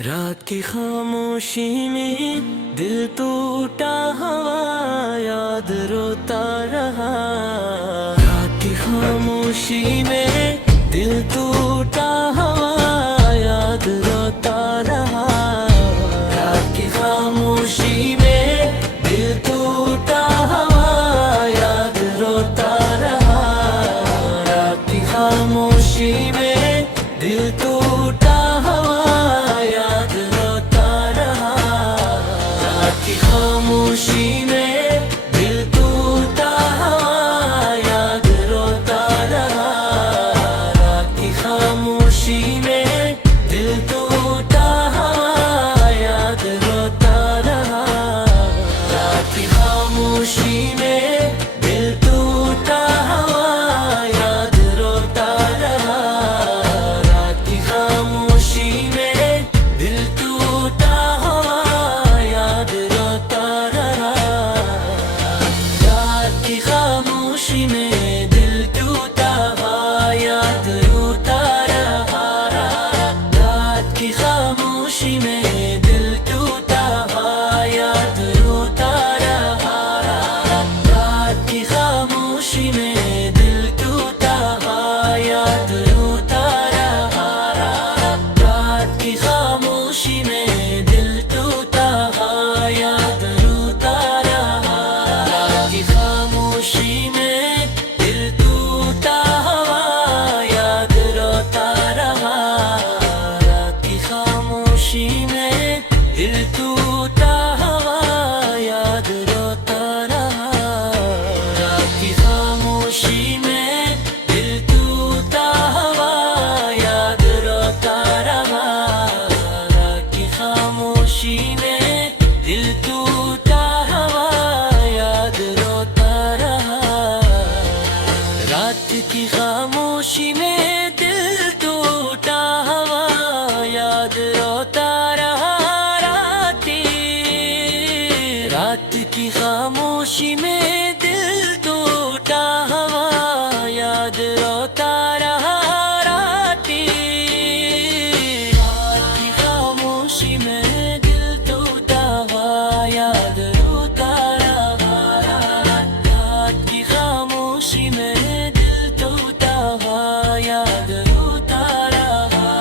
रात की खामोशी में दिल टूटा हवा याद रोता रहा। रात की खामोशी में दिल टूटा हवा याद रोता रहा। रात की खामोशी में दिल टूटा हवा याद रोता रहा। रात की खामोशी में दिल टूटा खामोशी में दिल टूटा हवा याद रोता रहा। रात की खामोशी में दिल टूटा हवा याद रोता रहा। रात की खामोशी में दिल टूटा हवा याद रोता रहा। रात की खामोशी में दिल टूटा खामोशी में दिल टूटा हुआ याद रोता रहा। रात की खामोशी में दिल टूटा हुआ याद रोता रहा। रात की खामोशी में दिल टूटा हुआ याद रोता रहा। रात की खामोशी में दिल टूटा हुआ याद रोता रहा। रात की खामोशी में दिल टूटा हवा याद रोता रहा। रात की खामोशी में दिल टूटा हवा याद रोता रहा। रात की खामोशी में दिल टूटा हवा याद रोता रहा। रात की खामोशी में दिल टूटा हवा याद रोता रहा। रात की खामोशी में दिल टूटा हवा याद रोता रहा। रात की खामोशी में दिल टूटा हवा याद रोता रहा। रात की खामोशी में दिल टूटा हवा याद रोता रहा। रात की खामोशी में दिल टूटा हवा याद रोता रहा। रात की खामोशी में दिल टूटा हवा याद रोता रहा।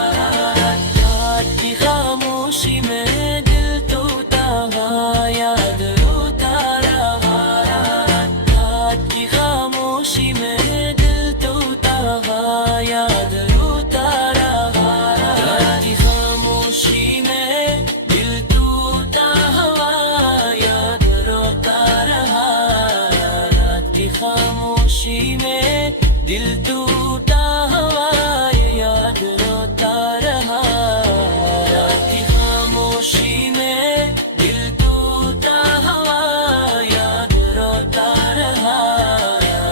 रात की खामोशी में दिल टूटा हवा याद रोता रहा। रात की खामोशी में दिल टूटा हवा याद रोता रहा। रात की खामोशी में दिल टूटा हवा याद रोता रहा। रात की खामोशी में दिल टूटा हवा याद रोता रहा। रात की खामोशी में दिल टूटा हवा याद रोता रहा।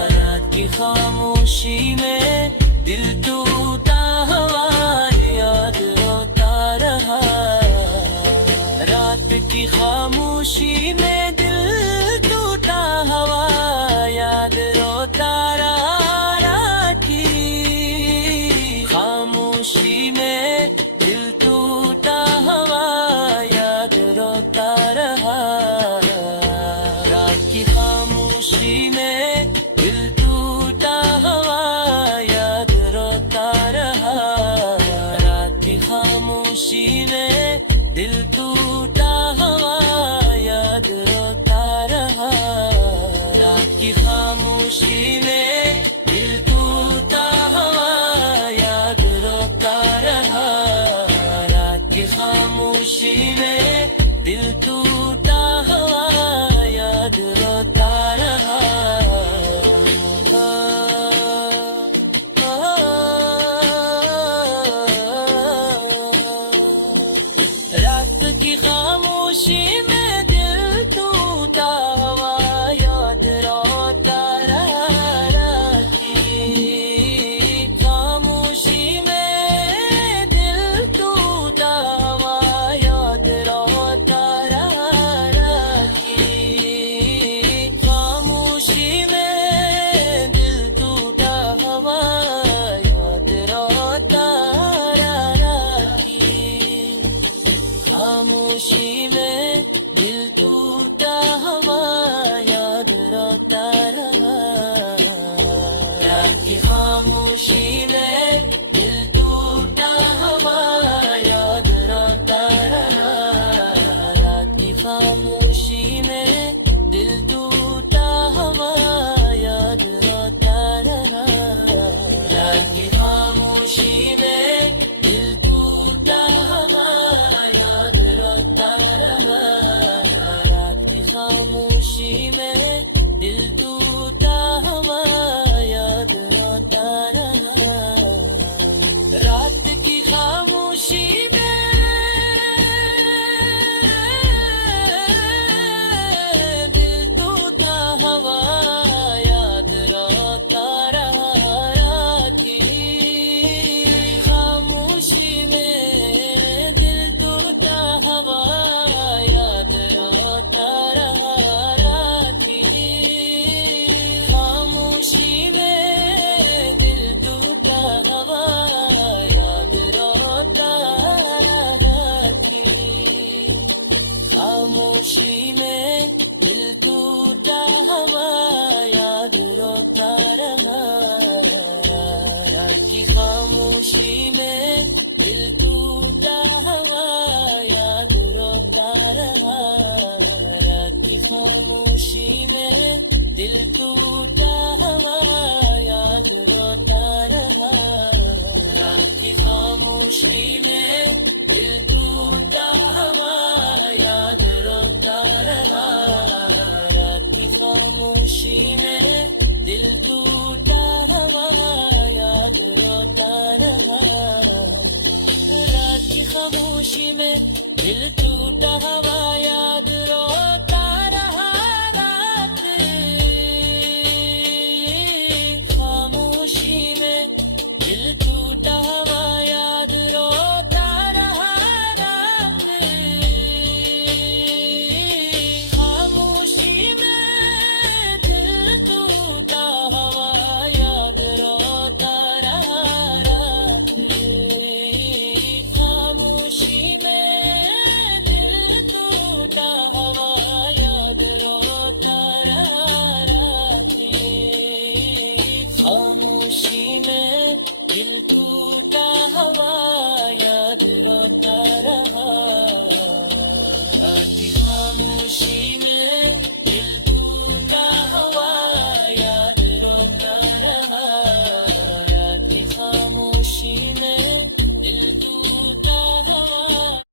रात की खामोशी में दिल टूटा हवा याद रोता रहा। रात की खामोशी में दिल टूटा हवा याद रोता रहा। रात की खामोशी में दिल टूटा हवा याद रोता रहा। रात की खामोशी में दिल टूटा हवा याद रोता रहा। रात की खामोशी में दिल टूटा हवा याद रोता रहा। रात की खामोशी में दिल टूटा हवा याद रोता रहा। रात की खामोशी में दिल टूटा हवा याद रोता रहा। रात की खामोशी में दिल टूटा हवा याद रोता रहा। रात की खामोशी में दिल टूटा हवा याद रोता रहा। रात की खामोशी में दिल टूटा हवा याद रोता रहा। रात की खामोशी में दिल टूटा हवा याद रोता रहा। रात की खामोशी में दिल टूटा हवा याद रोता रहा। रात की खामोशी में दिल टूटा हवा याद रोता रहा। रात की खामोशी में दिल टूटा हवा याद रोता रहा। रात की खामोशी में दिल टूटा हवा याद रोता रहा। रात की खामोशी में दिल टूटा हवा याद रोता रहा। रात की खामोशी में दिल टूटा हवा याद रोता रहा। खामोशी में दिल टूटा हवा याद रोता रहा। रात की खामोशी में दिल टूटा हवा याद रोता रहा। रात की खामोशी में दिल टूटा हवा याद रोता रहा। रात की खामोशी में दिल टूटा हवा याद रोता रहा। रात की खामोशी में दिल टूटा हवा याद रोता रहा। रात की खामोशी में दिल टूटा हवा याद